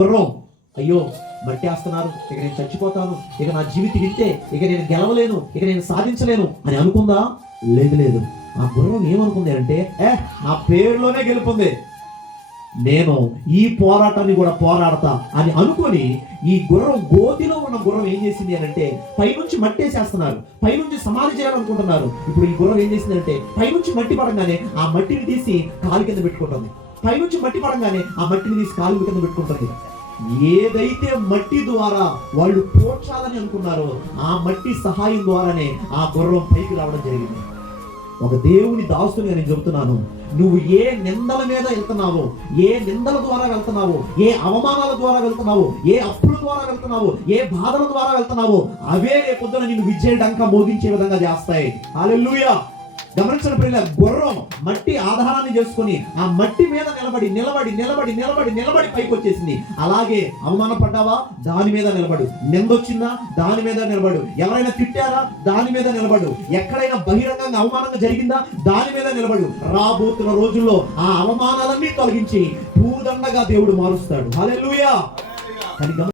గుర్రం అయ్యో మట్టేస్తున్నారు, ఇక నేను చచ్చిపోతాను, ఇక నా జీవితం ఇంతే, ఇక నేను గెలవలేను, ఇక నేను సాధించలేను అని అనుకుందా? లేదు. ఆ గుర్రం ఏమనుకుంది అంటే, నా పేరులోనే గెలుపుంది, నేను ఈ పోరాటాన్ని కూడా పోరాడతా అని అనుకొని ఈ గుర్రం, గోతిలో ఉన్న గుర్రం ఏం చేసింది అని అంటే, పైనుంచి మట్టేసేస్తున్నారు, పైనుంచి సమాధి చేయాలనుకుంటున్నారు. ఇప్పుడు ఈ గుర్రం ఏం చేసింది అంటే, పైనుంచి మట్టి పడంగానే ఆ మట్టిని తీసి కాలు కింద పెట్టుకుంటుంది. పైనుంచి మట్టి పడంగానే ఆ మట్టిని తీసి కాలు కింద పెట్టుకుంటుంది. ఏదైతే మట్టి ద్వారా వాళ్ళు పోడ్చాలని అనుకున్నారో ఆ మట్టి సహాయం ద్వారానే ఆ గుర్రం పైకి రావడం జరిగింది. ఒక దేవుని దాసుని నేను చెబుతున్నాను, నువ్వు ఏ నిందల మీద వెళ్తున్నావో, ఏ నిందల ద్వారా వెళ్తున్నావో, ఏ అవమానాల ద్వారా వెళ్తున్నావో, ఏ అప్పుల ద్వారా వెళ్తున్నావో, ఏ బాధల ద్వారా వెళ్తున్నావో, అవే రేపొద్దున నిన్ను విజయ డంకా మోగించే విధంగా చేస్తాయి. హల్లెలూయా. గమనించిన ప్రియుల, గుర్రం మట్టి ఆధారాన్ని చేసుకుని ఆ మట్టి మీద నిలబడి పైకి వచ్చేసింది. అలాగే అవమానపడ్డావా, దాని మీద నిలబడు. నిందొచ్చిందా, దాని మీద నిలబడు. ఎవరైనా తిట్టారా, దాని మీద నిలబడు. ఎక్కడైనా బహిరంగంగా అవమానంగా జరిగిందా, దాని మీద నిలబడు. రాబోతున్న రోజుల్లో ఆ అవమానాలన్నీ తొలగించి భూదండగా దేవుడు మారుస్తాడు. హల్లెలూయా.